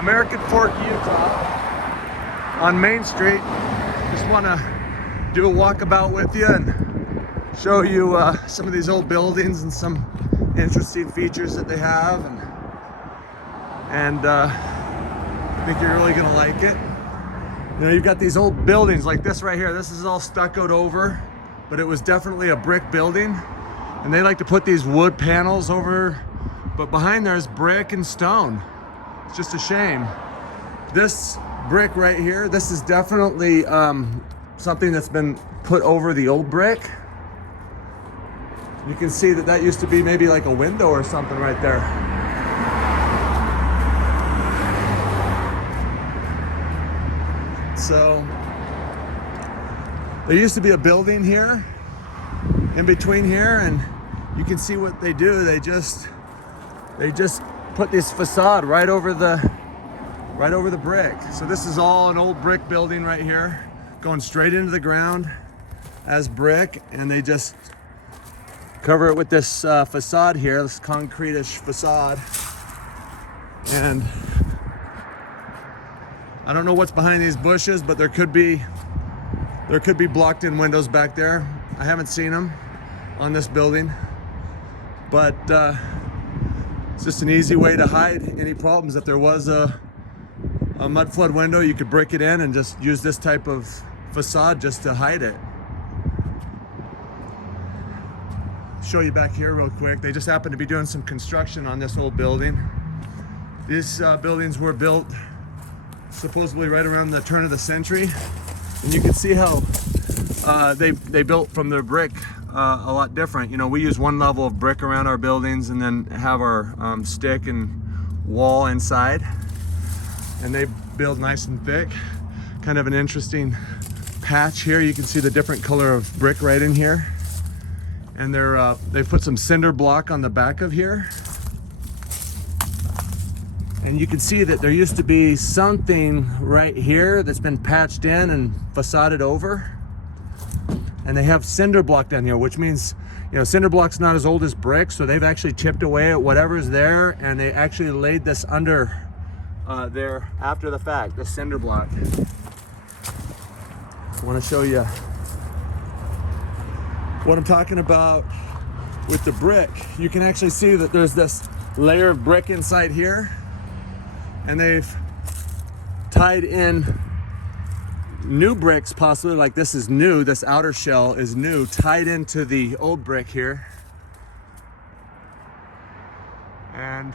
American Fork, Utah, on Main Street. Just want to do a walkabout with you and show you some of these old buildings and some interesting features that they have, and I think you're really gonna like it. You know, you've got these old buildings like this right here. This is all stuccoed over, but it was definitely a brick building, and they like to put these wood panels over, but behind there is brick and stone. It's just a shame. This brick right here, this is definitely something that's been put over the old brick. You can see that that used to be maybe like a window or something right there. So there used to be a building here in between here, and you can see what they do. They just put this facade right over the brick. So this is all an old brick building right here, going straight into the ground as brick, and they just cover it with this facade here, this concrete-ish facade. And I don't know what's behind these bushes, but there could be blocked in windows back there. I haven't seen them on this building, but it's just an easy way to hide any problems. If there was a mud flood window, you could brick it in and just use this type of facade just to hide it. Show you back here real quick. They just happen to be doing some construction on this old building. These buildings were built supposedly right around the turn of the century, and you can see how they built from their brick a lot different. You know, we use one level of brick around our buildings and then have our stick and wall inside, and they build nice and thick. Kind of an interesting patch here. You can see the different color of brick right in here, and they put some cinder block on the back of here. And you can see that there used to be something right here that's been patched in and facaded over. And they have cinder block down here, which means, you know, cinder block's not as old as brick, so they've actually chipped away at whatever's there, and they actually laid this under there after the fact, the cinder block. I want to show you what I'm talking about with the brick. You can actually see that there's this layer of brick inside here, and they've tied in new bricks, possibly, like this is new, this outer shell is new, tied into the old brick here. And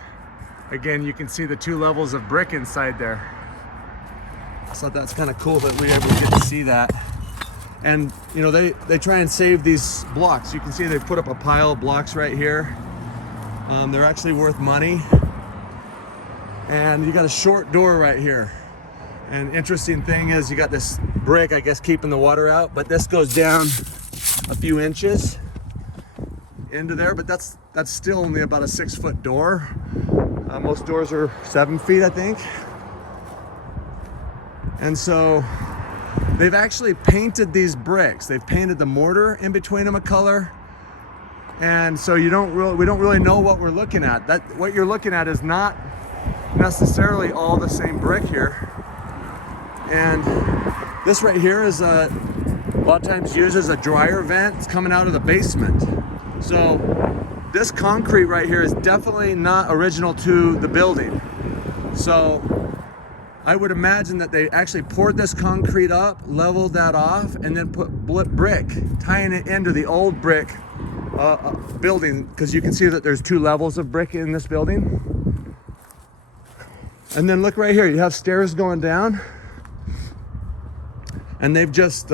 again, you can see the two levels of brick inside there. So that's kind of cool that we were able to get to see that. And you know, they try and save these blocks. You can see they've put up a pile of blocks right here. They're actually worth money. And you got a short door right here. And interesting thing is you got this brick, I guess, keeping the water out, but this goes down a few inches into there, but that's still only about a 6-foot door. Most doors are 7 feet, I think. And so they've actually painted these bricks. They've painted the mortar in between them a color. And so we don't really know what we're looking at. What you're looking at is not necessarily all the same brick here. And this right here is a lot of times used as a dryer vent. It's coming out of the basement. So this concrete right here is definitely not original to the building. So I would imagine that they actually poured this concrete up, leveled that off, and then put brick, tying it into the old brick building, because you can see that there's 2 levels of brick in this building. And then look right here, you have stairs going down, and they've just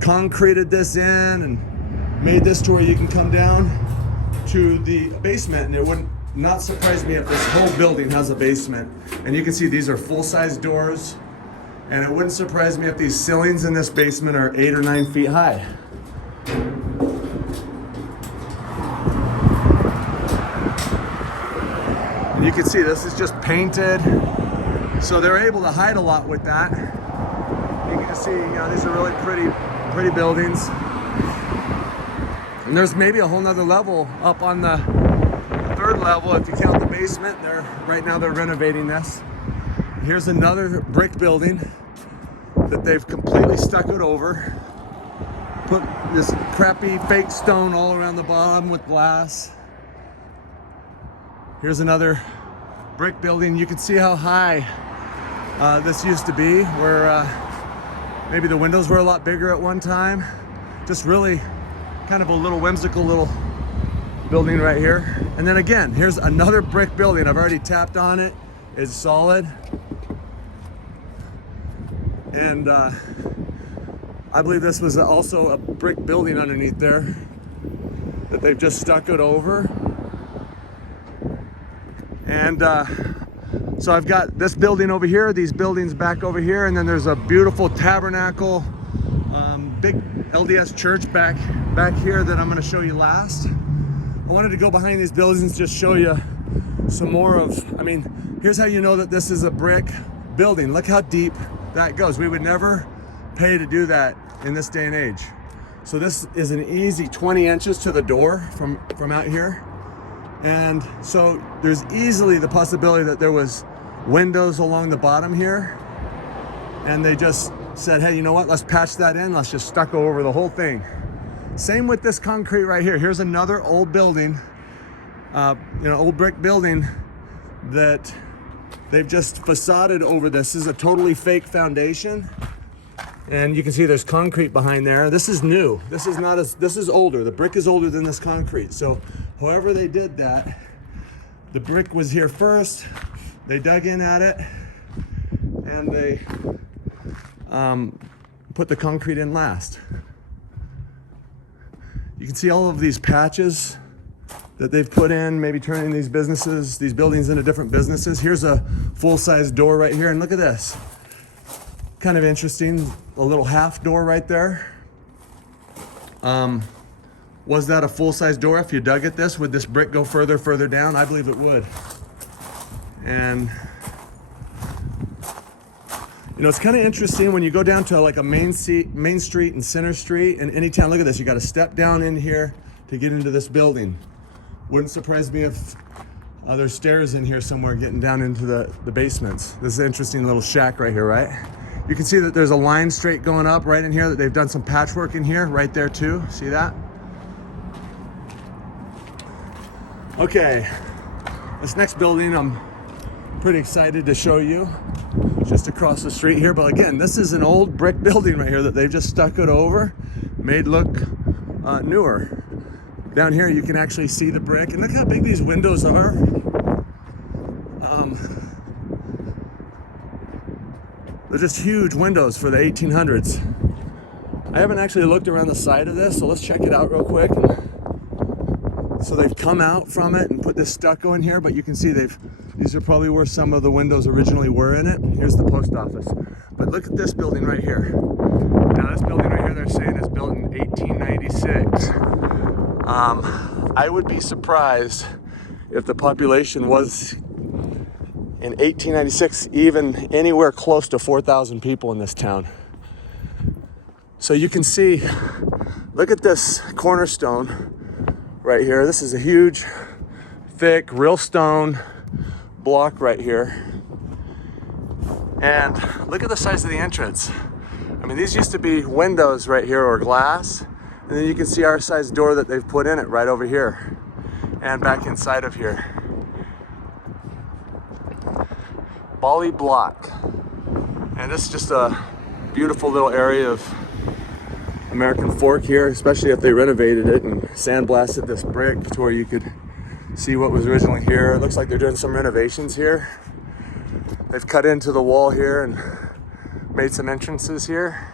concreted this in and made this to where you can come down to the basement, and it would not surprise me if this whole building has a basement. And you can see these are full-size doors, and it wouldn't surprise me if these ceilings in this basement are 8 or 9 feet high. And you can see this is just painted, so they're able to hide a lot with that. You can see, you know, these are really pretty buildings. And there's maybe a whole nother level up on the third level if you count the basement. Right now they're renovating this. Here's another brick building that they've completely stuccoed over. Put this crappy fake stone all around the bottom with glass. Here's another brick building. You can see how high this used to be, where maybe the windows were a lot bigger at one time. Just really kind of a little whimsical little building right here. And then again, here's another brick building. I've already tapped on it. It's solid. And I believe this was also a brick building underneath there that they've just stuccoed over. And so I've got this building over here, these buildings back over here, and then there's a beautiful Tabernacle, big LDS church back here that I'm going to show you last. I wanted to go behind these buildings and just show you some more of, I mean, here's how you know that this is a brick building. Look how deep that goes. We would never pay to do that in this day and age. So this is an easy 20 inches to the door from out here. And so there's easily the possibility that there was windows along the bottom here. And they just said, hey, you know what? Let's patch that in. Let's just stucco over the whole thing. Same with this concrete right here. Here's another old building, old brick building that they've just facaded over. This is a totally fake foundation. And you can see there's concrete behind there. This is new. This is older. The brick is older than this concrete. So however they did that, the brick was here first. They dug in at it and they put the concrete in last. You can see all of these patches that they've put in, maybe turning these buildings into different businesses. Here's a full-size door right here, and look at this. Kind of interesting, a little half door right there. Was that a full-size door? If you dug at this, would this brick go further down? I believe it would. And it's kind of interesting when you go down to like a main street and Center Street in any town. Look at this. You got to step down in here to get into this building. Wouldn't surprise me if there's stairs in here somewhere getting down into the basements. This is an interesting little shack right here, right? You can see that there's a line straight going up right in here, that they've done some patchwork in here, right there too. See that? Okay, this next building I'm pretty excited to show you. Just across the street here, but again, this is an old brick building right here that they've just stuccoed over, made look newer. Down here you can actually see the brick, and look how big these windows are. They're just huge windows for the 1800s. I haven't actually looked around the side of this, so let's check it out real quick. So they've come out from it and put this stucco in here, but you can see these are probably where some of the windows originally were in it. Here's the post office. But look at this building right here. Now this building right here, they're saying is built in 1896. I would be surprised if the population was in 1896 even anywhere close to 4,000 people in this town. So you can see, look at this cornerstone right here. This is a huge, thick, real stone block right here. And look at the size of the entrance. I mean, these used to be windows right here or glass. And then you can see our size door that they've put in it right over here and back inside of here. Bali block. And this is just a beautiful little area of American Fork here, especially if they renovated it and sandblasted this brick to where you could see what was originally here. It looks like they're doing some renovations here. They've cut into the wall here and made some entrances here.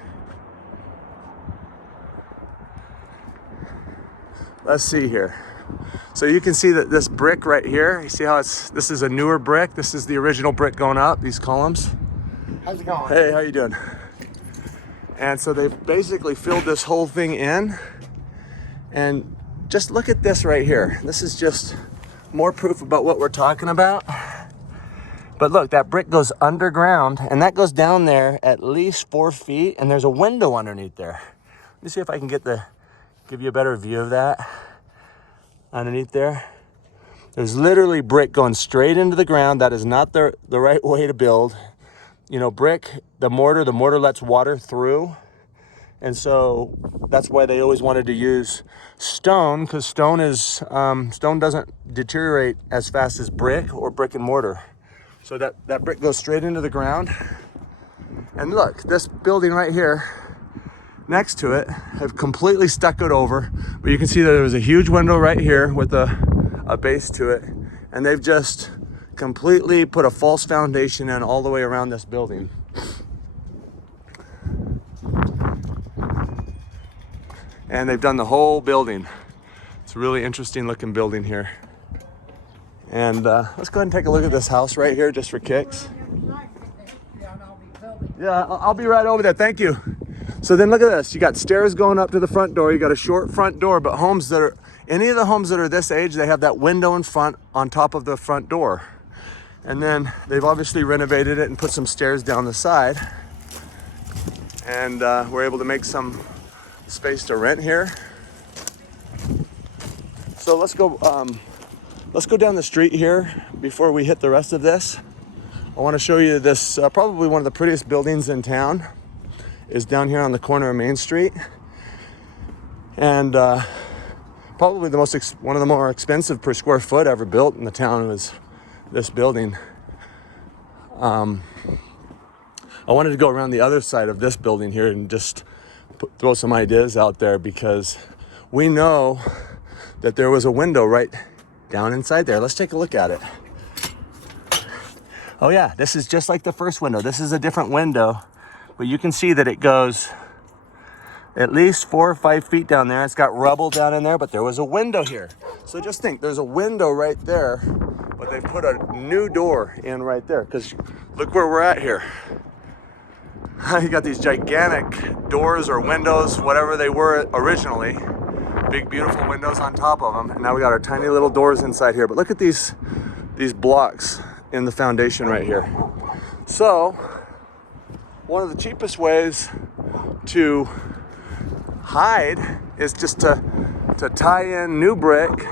Let's see here. So you can see that this brick right here, you see how this is a newer brick. This is the original brick going up, these columns. How's it going? Hey, how you doing? And so they've basically filled this whole thing in. And just look at this right here. This is just more proof about what we're talking about. But look, that brick goes underground and that goes down there at least 4 feet, and there's a window underneath there. Let me see if I can give you a better view of that underneath there. There's literally brick going straight into the ground. That is not the right way to build. You know, brick, the mortar lets water through. And so that's why they always wanted to use stone, because stone doesn't deteriorate as fast as brick or brick and mortar. So that brick goes straight into the ground. And look, this building right here next to it have completely stuccoed over, but you can see that there was a huge window right here with a base to it, and they've just completely put a false foundation in all the way around this building. And they've done the whole building. It's a really interesting looking building here. And let's go ahead and take a look at this house right here just for kicks. Yeah, I'll be right over there, thank you. So then look at this, you got stairs going up to the front door, you got a short front door, but any of the homes that are this age, they have that window in front on top of the front door. And then they've obviously renovated it and put some stairs down the side. And we're able to make some space to rent here. So let's go down the street here before we hit the rest of this. I want to show you this, probably one of the prettiest buildings in town is down here on the corner of Main Street. And probably one of the more expensive per square foot ever built in the town was this building. I wanted to go around the other side of this building here and just throw some ideas out there, because we know that there was a window right down inside there. Let's take a look at it. Oh yeah, this is just like the first window. This is a different window, but you can see that it goes at least 4 or 5 feet down there. It's got rubble down in there, but there was a window here. So just think, there's a window right there, but they've put a new door in right there, because look where we're at here. You got these gigantic doors or windows, whatever they were originally, big beautiful windows on top of them, and now we got our tiny little doors inside here. But look at these blocks in the foundation right here. So one of the cheapest ways to hide is just to tie in new brick,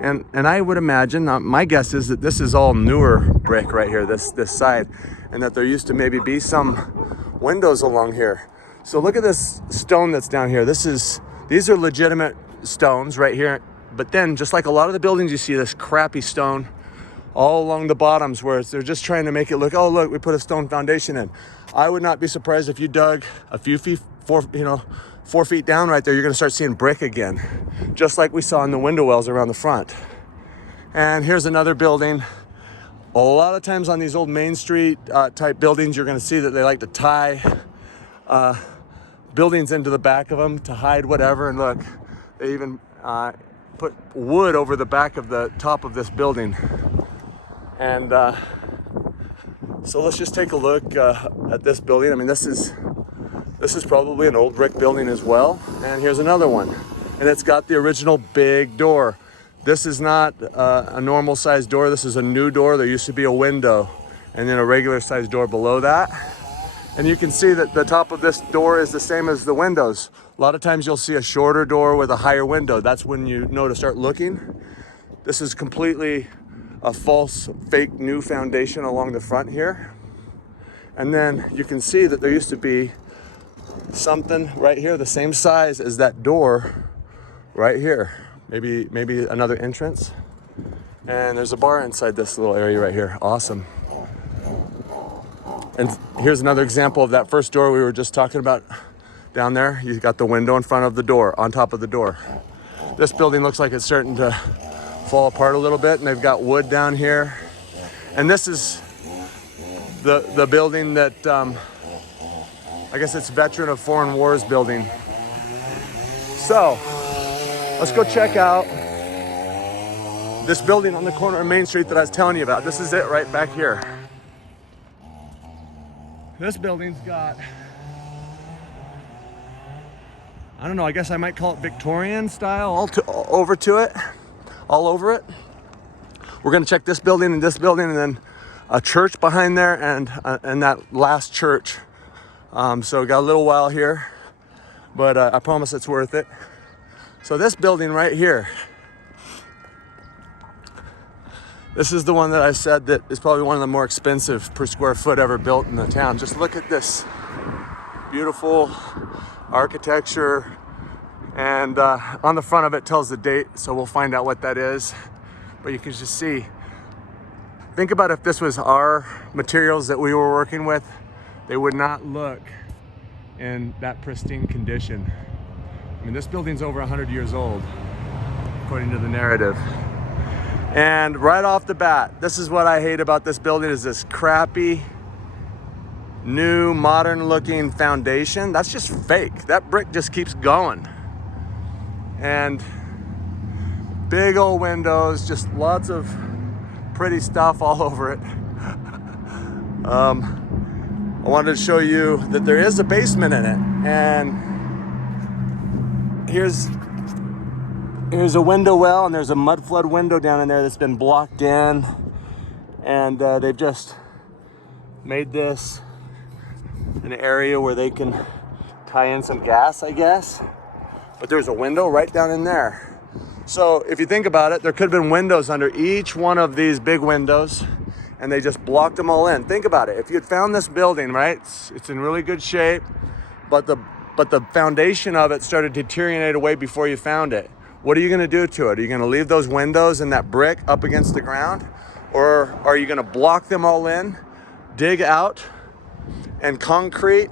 and I would imagine, my guess is that this is all newer brick right here, this side, and that there used to maybe be some windows along here. So look at this stone that's down here. These are legitimate stones right here, but then just like a lot of the buildings, you see this crappy stone all along the bottoms where they're just trying to make it look, oh look, we put a stone foundation in. I would not be surprised if you dug a few feet, 4 feet down right there, you're gonna start seeing brick again, just like we saw in the window wells around the front. And here's another building. A lot of times on these old Main Street type buildings, you're gonna see that they like to tie buildings into the back of them to hide whatever. And look, they even put wood over the back of the top of this building. And so let's just take a look at this building. I mean, this is probably an old brick building as well. And here's another one, and it's got the original big door. This is not a normal sized door. This is a new door. There used to be a window and then a regular sized door below that. And you can see that the top of this door is the same as the windows. A lot of times you'll see a shorter door with a higher window. That's when you know to start looking. This is completely a false, fake new foundation along the front here. And then you can see that there used to be something right here, the same size as that door right here. Maybe another entrance. And there's a bar inside this little area right here. Awesome. And here's another example of that first door we were just talking about down there. You got the window in front of the door, on top of the door. This building looks like it's starting to fall apart a little bit, and they've got wood down here. And this is the building that, I guess it's Veteran of Foreign Wars building. So, let's go check out this building on the corner of Main Street that I was telling you about. This is it right back here. This building's got, I don't know, I guess I might call it Victorian style all over it. We're gonna check this building and then a church behind there and that last church. So we got a little while here, but I promise it's worth it. So this building right here, This is the one that I said that is probably one of the more expensive per square foot ever built in the town. Just look at this beautiful architecture. And on the front of it tells the date, so we'll find out what that is. But you can just see, think about if this was our materials that we were working with, they would not look in that pristine condition. I mean, this building's over 100 years old, according to the narrative. And right off the bat, this is what I hate about this building, is this crappy, new, modern looking foundation. That's just fake. That brick just keeps going. And big old windows, just lots of pretty stuff all over it. I wanted to show you that there is a basement in it, and here's a window well, and there's a mud flood window down in there that's been blocked in, and they've just made this an area where they can tie in some gas, I guess. But there's a window right down in there. So if you think about it, there could have been windows under each one of these big windows, and they just blocked them all in. Think about it. If you had found this building, right, it's in really good shape, but the foundation of it started to deteriorate away before you found it. What are you gonna do to it? Are you gonna leave those windows and that brick up against the ground? Or are you gonna block them all in, dig out, and concrete,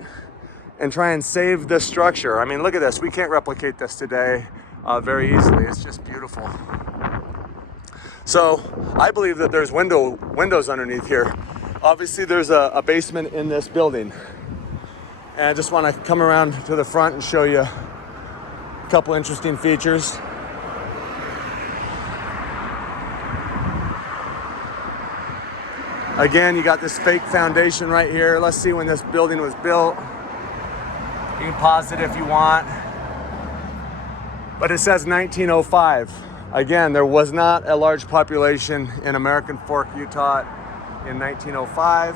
and try and save this structure? I mean, look at this. We can't replicate this today very easily. It's just beautiful. So I believe that there's windows underneath here. Obviously, there's a basement in this building. And I just want to come around to the front and show you a couple interesting features. Again, you got this fake foundation right here. Let's see when this building was built. You can pause it if you want. But it says 1905. Again, there was not a large population in American Fork, Utah in 1905.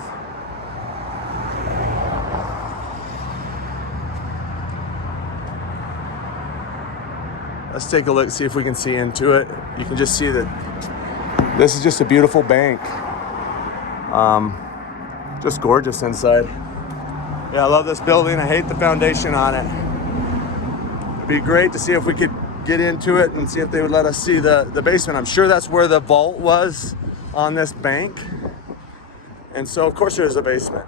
Let's take a look, see if we can see into it. You can just see that this is just a beautiful bank. Just gorgeous inside. Yeah, I love this building. I hate the foundation on it. It'd be great to see if we could get into it and see if they would let us see the basement. I'm sure that's where the vault was on this bank. And so, of course, there's a basement.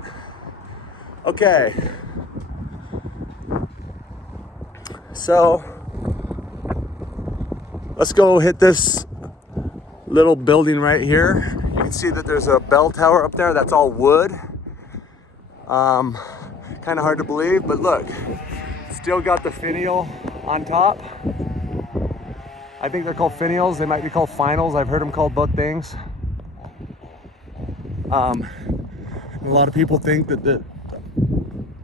Okay. So, let's go hit this little building right here. You can see that there's a bell tower up there. That's all wood. Kind of hard to believe, but look, still got the finial on top. I think they're called finials. They might be called finals. I've heard them called both things. A lot of people think that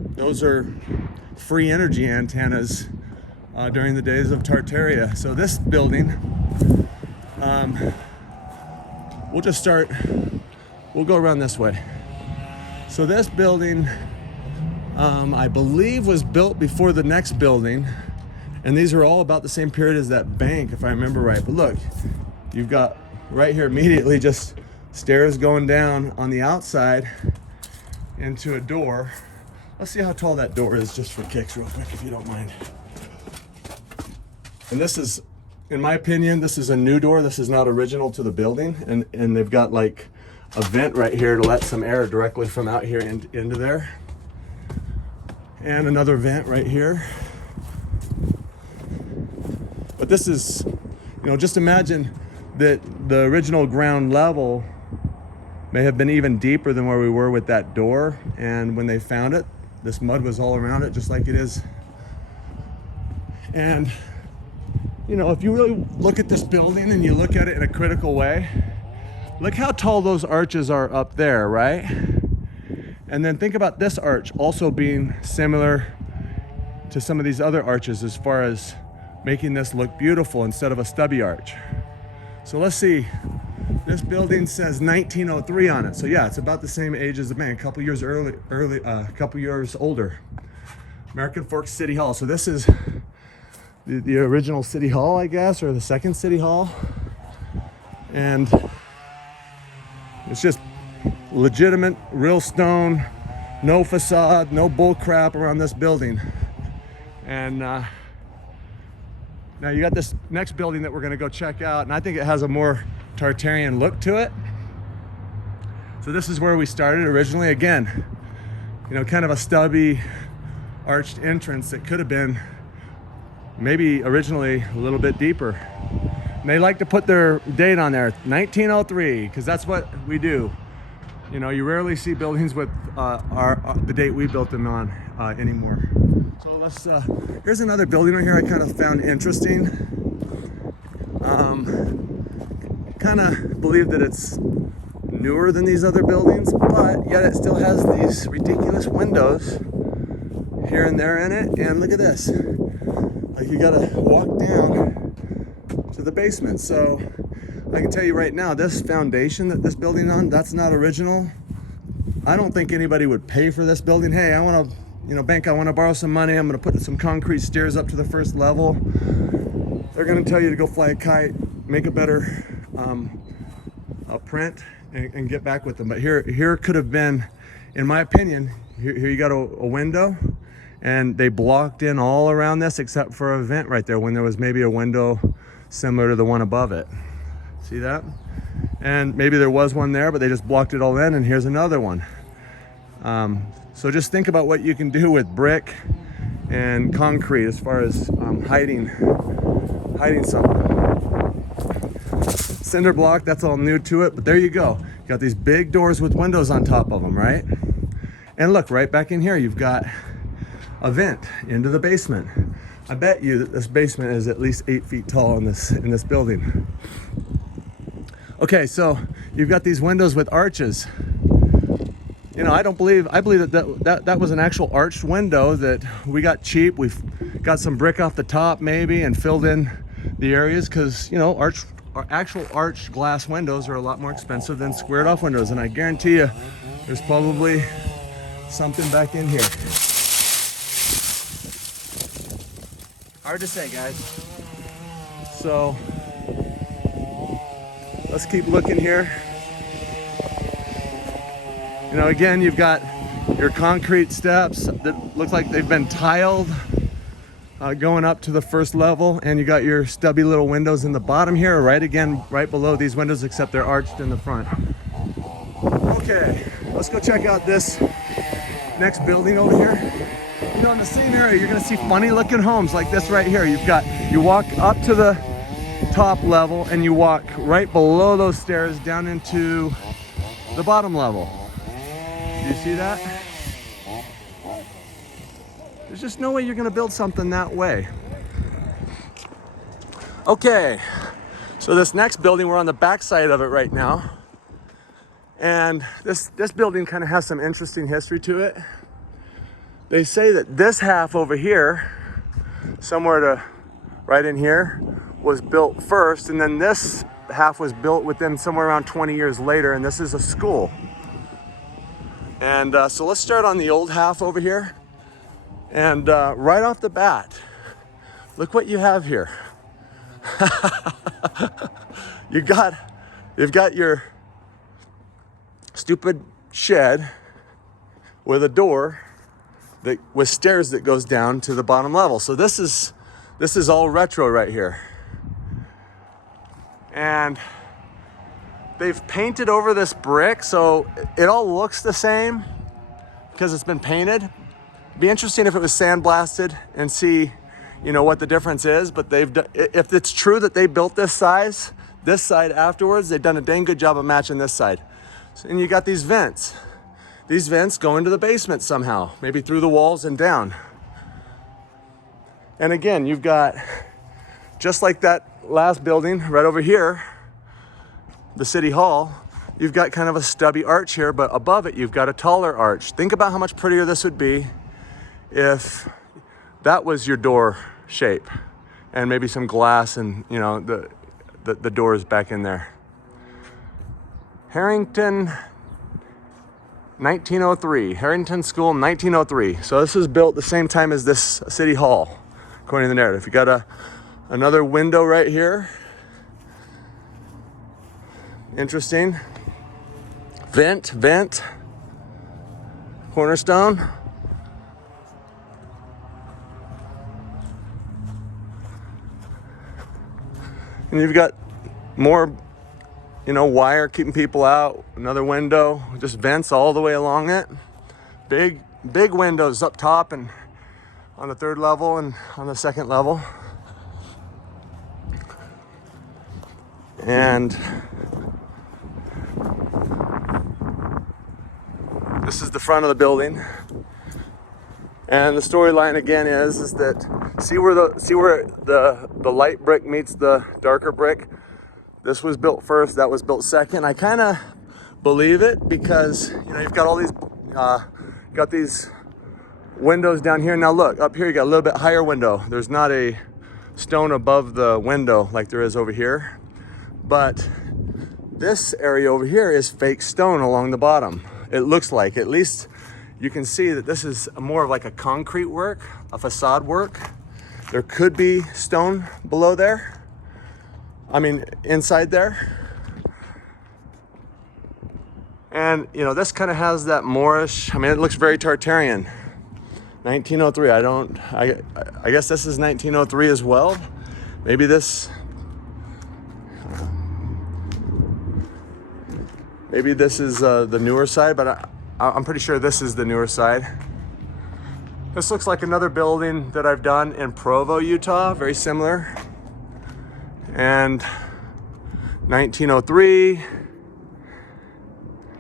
those are free energy antennas during the days of Tartaria. So this building, we'll go around this way. So this building, I believe was built before the next building, and these are all about the same period as that bank, if I remember right. But look, you've got right here immediately just stairs going down on the outside into a door. Let's see how tall that door is just for kicks real quick, if you don't mind. And this is, in my opinion, this is a new door. This is not original to the building. And they've got like a vent right here to let some air directly from out here into there. And another vent right here. But this is, just imagine that the original ground level may have been even deeper than where we were with that door. And when they found it, this mud was all around it, just like it is. And if you really look at this building and you look at it in a critical way, look how tall those arches are up there, right? And then think about this arch also being similar to some of these other arches as far as making this look beautiful instead of a stubby arch. So let's see. This building says 1903 on it. So yeah, it's about the same age as the bank, a couple years couple years older. American Fork City Hall. So this is the original City Hall, I guess, or the second City Hall. And It's just legitimate, real stone, no facade, no bull crap around this building. And now you got this next building that we're gonna go check out, and I think it has a more Tartarian look to it. So this is where we started originally. Again, you know, kind of a stubby, arched entrance that could have been maybe originally a little bit deeper. And they like to put their date on there, 1903, because that's what we do. You know, you rarely see buildings with the date we built them on anymore. So let's, here's another building right here I kind of found interesting. Kind of believe that it's newer than these other buildings, but yet it still has these ridiculous windows here and there in it. And look at this, like you gotta walk down to the basement. So I can tell you right now, this foundation that this building on, that's not original. I don't think anybody would pay for this building. Hey, I want to, you know, bank, I want to borrow some money. I'm going to put some concrete stairs up to the first level. They're going to tell you to go fly a kite, make a better print, and get back with them. But here could have been, in my opinion, here you got a window, and they blocked in all around this except for a vent right there when there was maybe a window similar to the one above it. See that? And maybe there was one there, but they just blocked it all in, and here's another one. So just think about what you can do with brick and concrete as far as hiding something. Cinder block, that's all new to it, but there you go. You got these big doors with windows on top of them, right? And look, right back in here, you've got a vent into the basement. I bet you that this basement is at least 8 feet tall in this building. Okay, so you've got these windows with arches. You know, I believe that was an actual arched window that we got cheap. We've got some brick off the top maybe and filled in the areas, because, you know, actual arched glass windows are a lot more expensive than squared off windows. And I guarantee you there's probably something back in here. Hard to say, guys. So let's keep looking here. You know, again, you've got your concrete steps that look like they've been tiled going up to the first level, and you got your stubby little windows in the bottom here, right below these windows, except they're arched in the front. Okay, let's go check out this next building over here. You know, in the same area, you're gonna see funny looking homes like this right here. You walk up to the top level and you walk right below those stairs down into the bottom level. Do you see that? There's just no way you're gonna build something that way. Okay, so this next building, we're on the back side of it right now. And this building kind of has some interesting history to it. They say that this half over here, somewhere to right in here, was built first, and then this half was built within somewhere around 20 years later, and this is a school. And so let's start on the old half over here. And right off the bat, look what you have here. You've got your stupid shed with a door with stairs that goes down to the bottom level. So this is all retro right here. And they've painted over this brick, so it all looks the same because it's been painted. It'd be interesting if it was sandblasted and see, you know, what the difference is. But if it's true that they built this side afterwards, they've done a dang good job of matching this side. And you got these vents. These vents go into the basement somehow, maybe through the walls and down. And again, you've got, just like that last building right over here, the city hall, you've got kind of a stubby arch here, but above it, you've got a taller arch. Think about how much prettier this would be if that was your door shape and maybe some glass and, you know, the doors back in there. Harrington, 1903, Harrington School, 1903. So this was built the same time as this city hall, according to the narrative. You got another window right here. Interesting. vent, cornerstone. And you've got more, you know, wire keeping people out, another window, just vents all the way along it. Big windows up top and on the third level and on the second level. And this is the front of the building. And the storyline again is that see where the light brick meets the darker brick. This was built first, that was built second. I kind of believe it because, you know, you've got all these got these windows down here. Now look, up here you got a little bit higher window. There's not a stone above the window like there is over here. But this area over here is fake stone along the bottom. It looks like, at least you can see that this is more of like a concrete work, a facade work. There could be stone below there. I mean, inside there. And you know, this kind of has that Moorish, I mean, it looks very Tartarian. 1903, I guess this is 1903 as well. Maybe this is the newer side, but I'm pretty sure this is the newer side. This looks like another building that I've done in Provo, Utah, very similar. And 1903,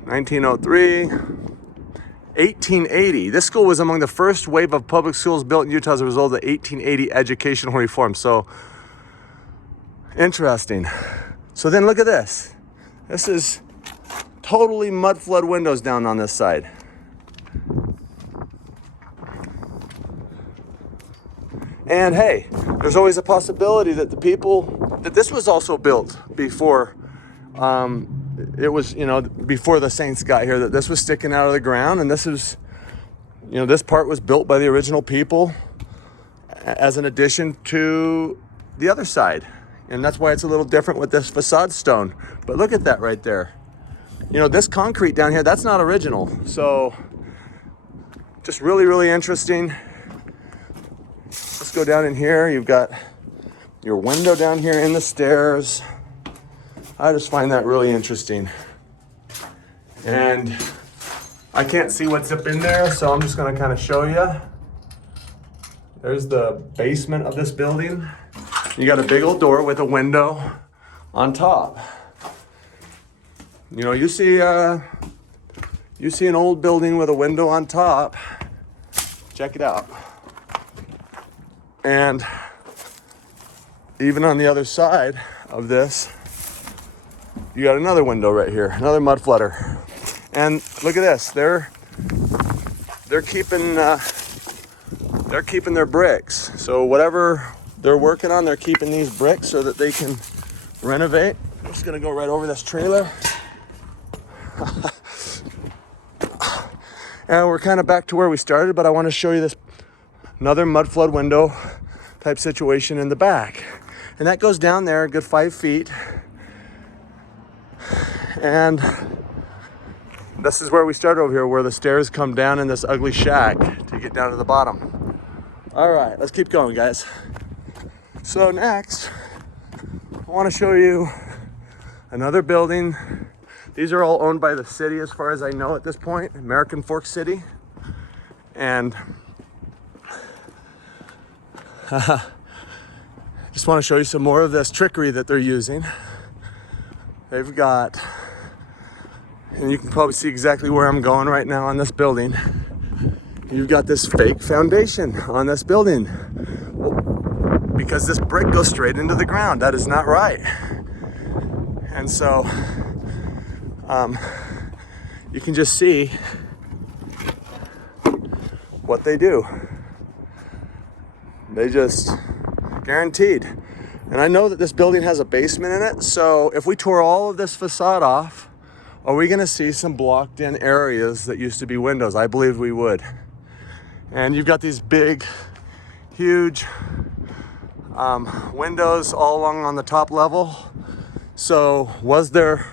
1880. This school was among the first wave of public schools built in Utah as a result of the 1880 educational reform. So interesting. So then look at this. This is totally mud flood windows down on this side. And hey, there's always a possibility that this was also built before it was, you know, before the saints got here, that this was sticking out of the ground, and this is, you know, this part was built by the original people as an addition to the other side. And that's why it's a little different with this facade stone. But look at that right there. You know, this concrete down here, that's not original. So just really, really interesting. Let's go down in here. You've got your window down here in the stairs. I just find that really interesting. And I can't see what's up in there, so I'm just gonna kind of show you. There's the basement of this building. You got a big old door with a window on top. You know, you see an old building with a window on top. Check it out. And even on the other side of this, you got another window right here, another mud flooder. And look at this. They're keeping their bricks. So whatever they're working on, they're keeping these bricks so that they can renovate. I'm just gonna go right over this trailer. And we're kind of back to where we started, but I want to show you this another mud flood window type situation in the back. And that goes down there a good 5 feet. And this is where we started over here, where the stairs come down in this ugly shack to get down to the bottom. All right, let's keep going, guys. So next, I want to show you another building. These are all owned by the city as far as I know at this point, American Fork City. And just want to show you some more of this trickery that they're using. They've got, and you can probably see exactly where I'm going right now on this building. You've got this fake foundation on this building because this brick goes straight into the ground. That is not right. And so you can just see what they do. They just guaranteed. And I know that this building has a basement in it, so if we tore all of this facade off, are we gonna see some blocked in areas that used to be windows? I believe we would. And you've got these big, huge windows all along on the top level. So was there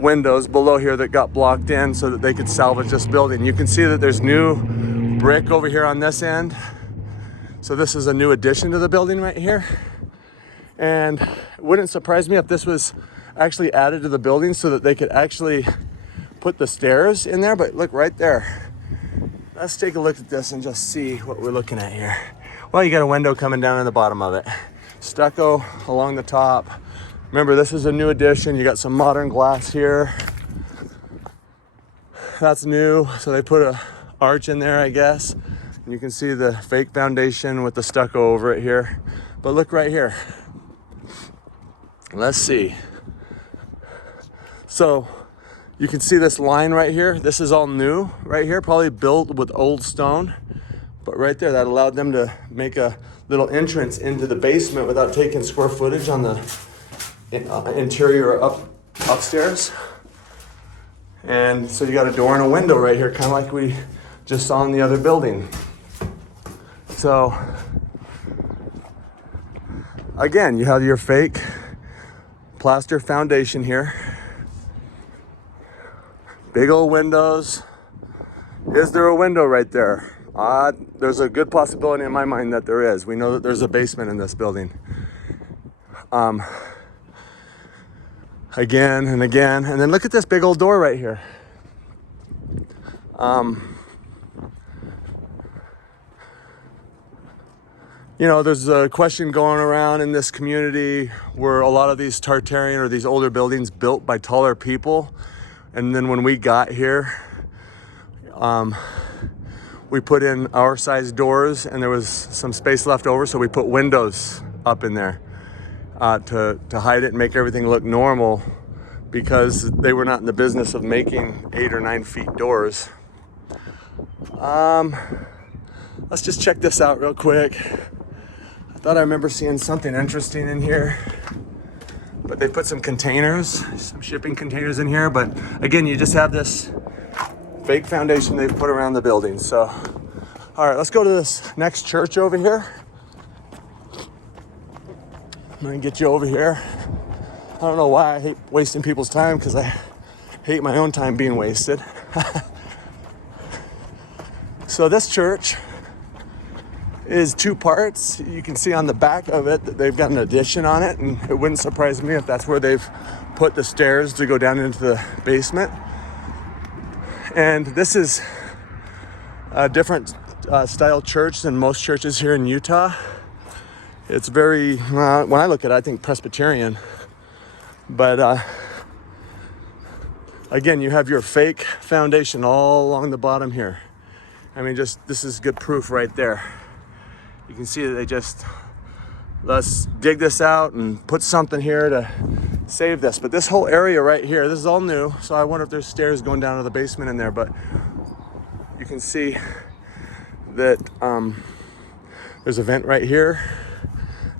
windows below here that got blocked in so that they could salvage this building. You can see that there's new brick over here on this end. So this is a new addition to the building right here. And it wouldn't surprise me if this was actually added to the building so that they could actually put the stairs in there. But look right there. Let's take a look at this and just see what we're looking at here. Well, you got a window coming down in the bottom of it. Stucco along the top. Remember, this is a new addition. You got some modern glass here. That's new, so they put a arch in there, I guess. And you can see the fake foundation with the stucco over it here. But look right here. Let's see. So you can see this line right here. This is all new right here, probably built with old stone. But right there, that allowed them to make a little entrance into the basement without taking square footage on the interior upstairs. And so you got a door and a window right here, kind of like we just saw in the other building. So again, you have your fake plaster foundation here. Big old windows. Is there a window right there? There's a good possibility in my mind that there is. We know that there's a basement in this building. Again and again. And then look at this big old door right here. You know, there's a question going around in this community where a lot of these Tartarian or these older buildings built by taller people. And then when we got here, we put in our size doors and there was some space left over. So we put windows up in there. To hide it and make everything look normal, because they were not in the business of making 8 or 9 feet doors. Let's just check this out real quick. I thought I remember seeing something interesting in here, but they put some containers, some shipping containers in here. But again, you just have this fake foundation they've put around the building. So, all right, let's go to this next church over here. I'm gonna get you over here. I don't know why I hate wasting people's time, because I hate my own time being wasted. So this church is 2 parts. You can see on the back of it that they've got an addition on it, and it wouldn't surprise me if that's where they've put the stairs to go down into the basement. And this is a different style church than most churches here in Utah. It's very, when I look at it, I think Presbyterian. But again, you have your fake foundation all along the bottom here. I mean, this is good proof right there. You can see that they just, let's dig this out and put something here to save this. But this whole area right here, this is all new. So I wonder if there's stairs going down to the basement in there. But you can see that there's a vent right here.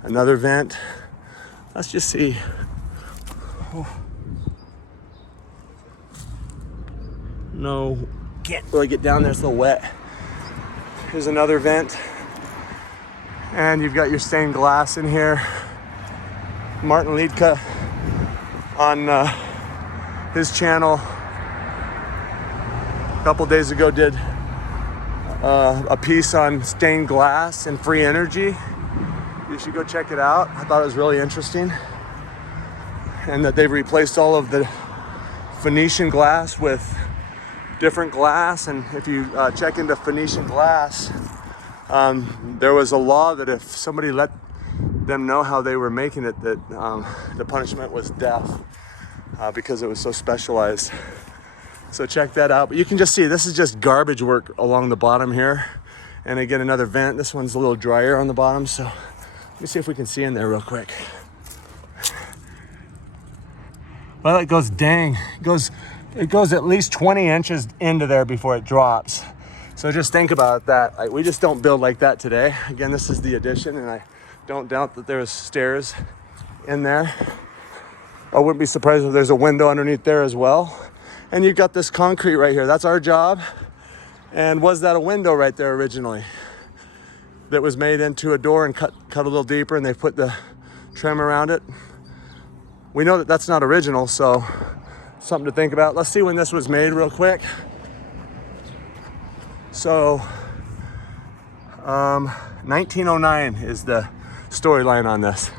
Another vent. Let's just see. Oh. No, can't really get down there, it's a little wet. Here's another vent. And you've got your stained glass in here. Martin Liedka on his channel a couple days ago did a piece on stained glass and free energy. You should go check it out. I thought it was really interesting. And that they've replaced all of the Phoenician glass with different glass. And if you check into Phoenician glass, there was a law that if somebody let them know how they were making it, that the punishment was death, because it was so specialized. So check that out. But you can just see this is just garbage work along the bottom here. And again, another vent. This one's a little drier on the bottom. So let me see if we can see in there real quick. Well, it goes it goes at least 20 inches into there before it drops. So just think about that. Like, we just don't build like that today. Again, this is the addition, and I don't doubt that there's stairs in there. I wouldn't be surprised if there's a window underneath there as well. And you've got this concrete right here. That's our job. And was that a window right there originally that was made into a door and cut a little deeper, and they put the trim around it? We know that that's not original, so something to think about. Let's see when this was made real quick. So 1909 is the storyline on this.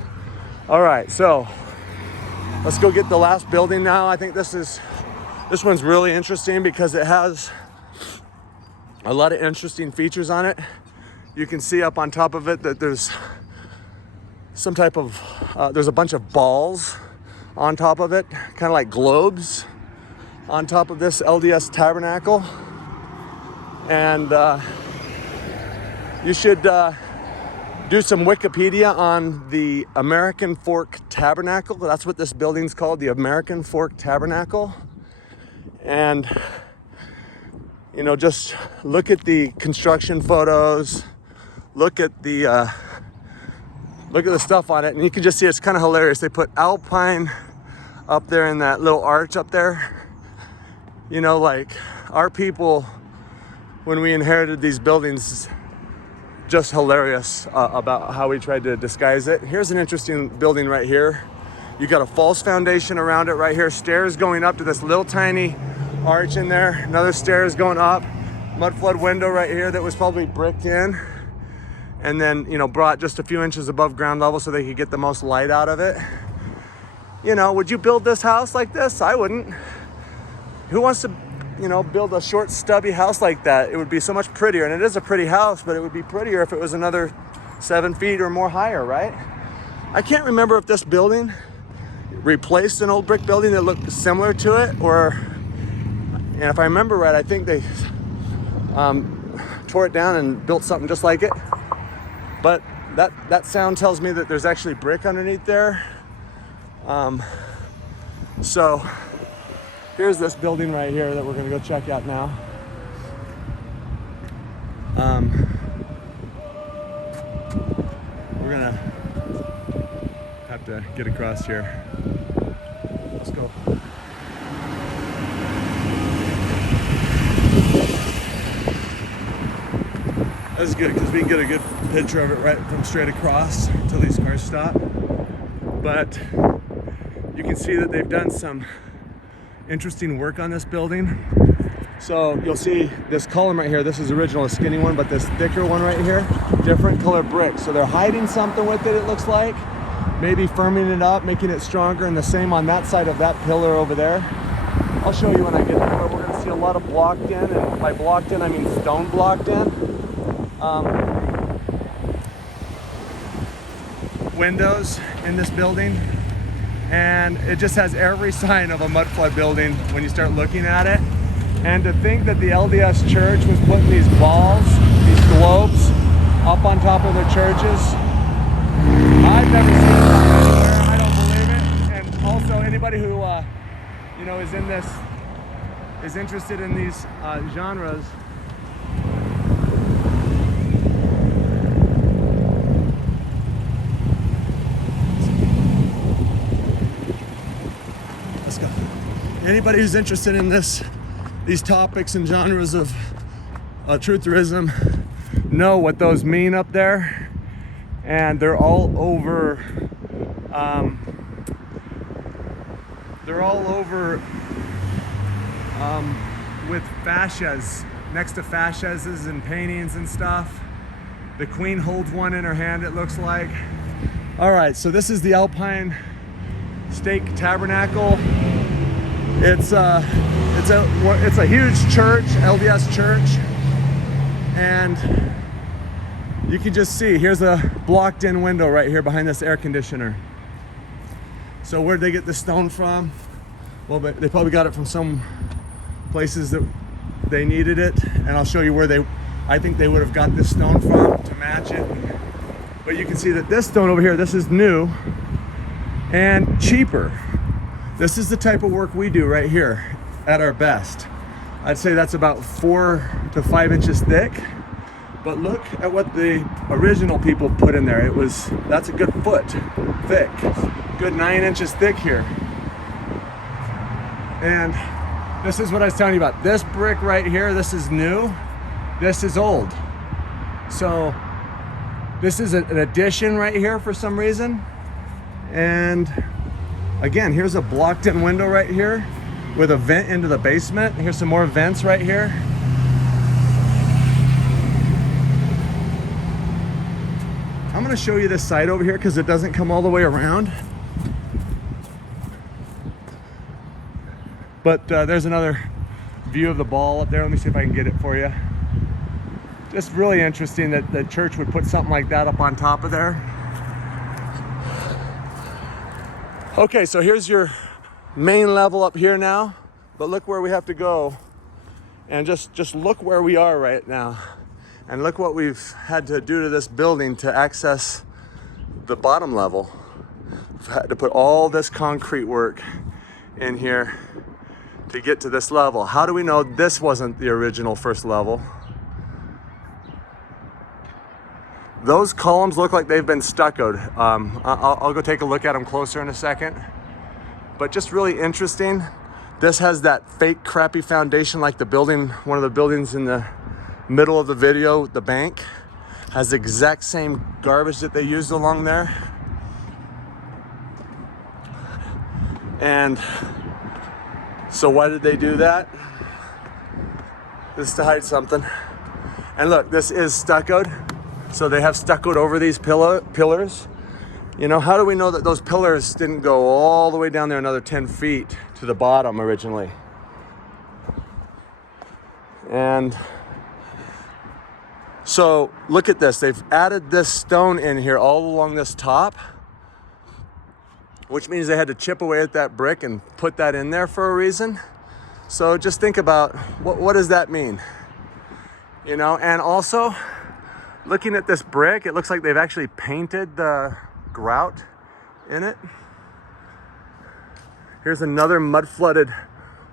All right, so let's go get the last building now. I think this one's really interesting because it has a lot of interesting features on it. You can see up on top of it that there's some type of, there's a bunch of balls on top of it, kind of like globes on top of this LDS Tabernacle. And you should do some Wikipedia on the American Fork Tabernacle. That's what this building's called, the American Fork Tabernacle. And, you know, just look at the construction photos, look at the stuff on it, and you can just see it's kind of hilarious. They put Alpine up there in that little arch up there. You know, like our people, when we inherited these buildings, just hilarious about how we tried to disguise it. Here's an interesting building right here. You got a false foundation around it right here. Stairs going up to this little tiny arch in there. Another stairs going up. Mudflood window right here that was probably bricked in. And then, you know, brought just a few inches above ground level so they could get the most light out of it. You know, would you build this house like this? I wouldn't. Who wants to, you know, build a short, stubby house like that? It would be so much prettier. And it is a pretty house, but it would be prettier if it was another 7 feet or more higher, right? I can't remember if this building replaced an old brick building that looked similar to it, or, and if I remember right, I think they tore it down and built something just like it. But that sound tells me that there's actually brick underneath there. So here's this building right here that we're gonna go check out now. We're gonna have to get across here. Let's go. That's good because we can get a good picture of it right from straight across until these cars stop. But you can see that they've done some interesting work on this building. So you'll see this column right here. This is original, a skinny one, but this thicker one right here, different color brick. So they're hiding something with it, it looks like. Maybe firming it up, making it stronger, and the same on that side of that pillar over there. I'll show you when I get there, but we're gonna see a lot of blocked in, and by blocked in, I mean stone blocked in. Windows in this building, and it just has every sign of a mudflood building when you start looking at it. And to think that the LDS church was putting these balls, these globes, up on top of their churches, I've never seen it anywhere. I don't believe it. And also, anybody who you know, is in this, is interested in these genres. Let's go. Anybody who's interested in these topics and genres of trutherism know what those mean up there, and they're all over. With fascias, next to fascias and paintings and stuff. The queen holds one in her hand, it looks like. All right, so this is the Alpine Stake Tabernacle. It's a huge church, LDS church, and you can just see, here's a blocked in window right here behind this air conditioner. So where'd they get the stone from? Well, they probably got it from some places that they needed it, and I'll show you where I think they would have got this stone from to match it. But you can see that this stone over here, this is new and cheaper. This is the type of work we do right here at our best. I'd say that's about 4 to 5 inches thick, but look at what the original people put in there. That's a good foot thick, good 9 inches thick here. And this is what I was telling you about. This brick right here, this is new, this is old. So this is an addition right here for some reason. And again, here's a blocked in window right here. with a vent into the basement. Here's some more vents right here. I'm gonna show you this side over here because it doesn't come all the way around. But there's another view of the ball up there. Let me see if I can get it for you. Just really interesting that the church would put something like that up on top of there. Okay, so here's your main level up here now, but look where we have to go. And just look where we are right now. And look what we've had to do to this building to access the bottom level. We've had to put all this concrete work in here to get to this level. How do we know this wasn't the original first level? Those columns look like they've been stuccoed. I'll go take a look at them closer in a second. But just really interesting. This has that fake crappy foundation like the building, one of the buildings in the middle of the video, the bank, has the exact same garbage that they used along there. And so why did they do that? This is to hide something. And look, this is stuccoed. So they have stuccoed over these pillars. You know, how do we know that those pillars didn't go all the way down there another 10 feet to the bottom originally? And so look at this. They've added this stone in here all along this top, which means they had to chip away at that brick and put that in there for a reason. So just think about what does that mean? You know, and also looking at this brick, it looks like they've actually painted the grout in it. Here's another mud flooded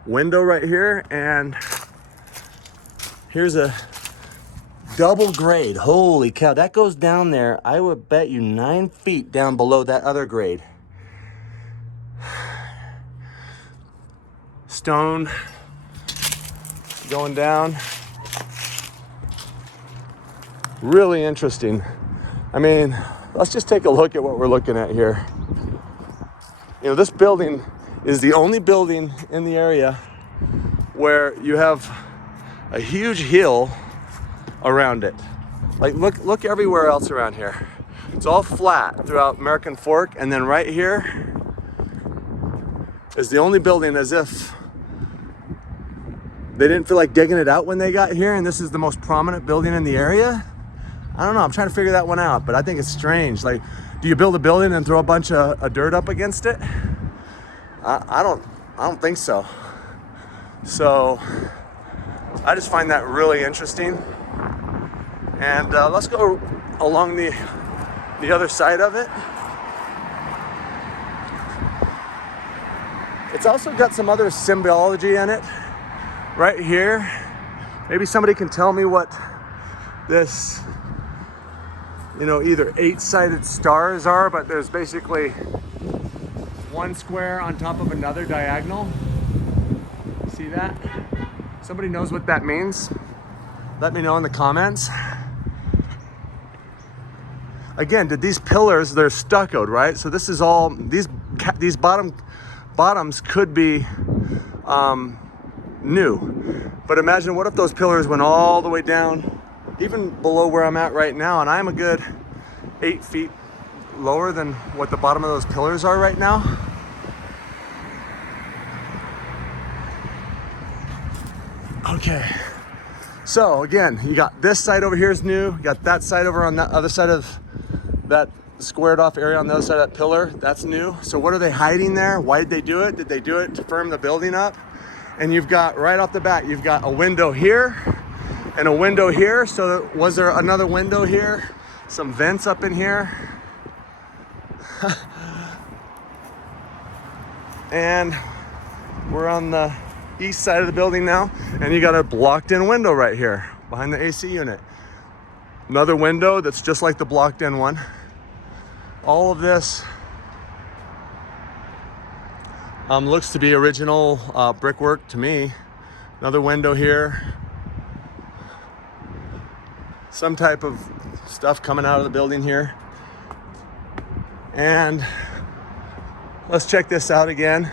window right here, and here's a double grade. Holy cow, that goes down there. I would bet you 9 feet down below that other grade. Stone going down. Really interesting. I mean, let's just take a look at what we're looking at here. You know, this building is the only building in the area where you have a huge hill around it. Like look everywhere else around here. It's all flat throughout American Fork, and then right here is the only building as if they didn't feel like digging it out when they got here, and this is the most prominent building in the area. I don't know, I'm trying to figure that one out, but I think it's strange. Like, do you build a building and throw a bunch of dirt up against it? I don't think so. So I just find that really interesting. And let's go along the other side of it. It's also got some other symbology in it right here. Maybe somebody can tell me what this, you know, either 8-sided stars are, but there's basically one square on top of another diagonal. See that? Somebody knows what that means? Let me know in the comments. Again, did these pillars, they're stuccoed, right? So this is all, these bottoms could be new. But imagine, what if those pillars went all the way down, even below where I'm at right now, and I'm a good 8 feet lower than what the bottom of those pillars are right now. Okay, so again, you got this side over here is new, you got that side over on that other side of that squared off area on the other side of that pillar, that's new. So what are they hiding there? Why did they do it? Did they do it to firm the building up? And you've got, right off the bat, you've got a window here and a window here. So was there another window here? Some vents up in here. And we're on the east side of the building now, and you got a blocked in window right here behind the AC unit. Another window that's just like the blocked in one. All of this looks to be original brickwork to me. Another window here. Some type of stuff coming out of the building here. And let's check this out again.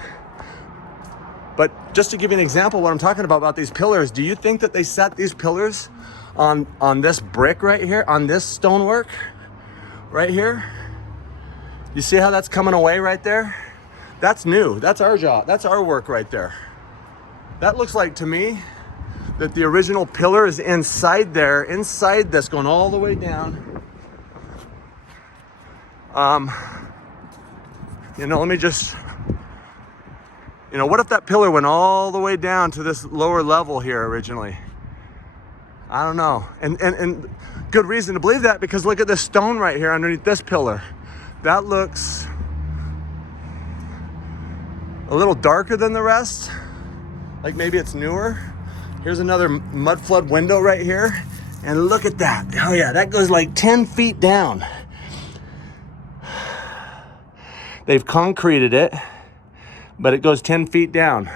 But just to give you an example, what I'm talking about these pillars, do you think that they set these pillars on this brick right here, on this stonework right here? You see how that's coming away right there? That's new. That's our job. That's our work right there. That looks like to me that the original pillar is inside there, inside this, going all the way down. You know, let me just, you know, what if that pillar went all the way down to this lower level here originally? I don't know. And good reason to believe that, because look at this stone right here underneath this pillar. That looks a little darker than the rest. Like maybe it's newer. Here's another mud flood window right here. And look at that. Oh yeah, that goes like 10 feet down. They've concreted it, but it goes 10 feet down.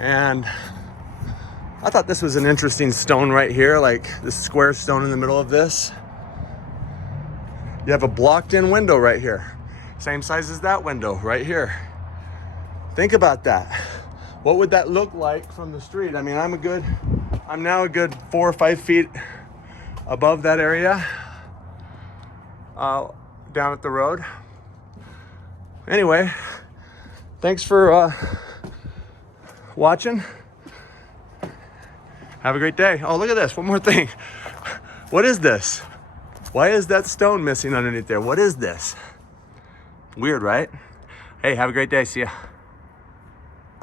And I thought this was an interesting stone right here, like this square stone in the middle of this. You have a blocked in window right here. Same size as that window right here. Think about that. What would that look like from the street? I mean, I'm now a good 4 or 5 feet above that area, down at the road. Anyway, thanks for watching. Have a great day. Oh, look at this. One more thing. What is this? Why is that stone missing underneath there? What is this? Weird, right? Hey, have a great day. See ya.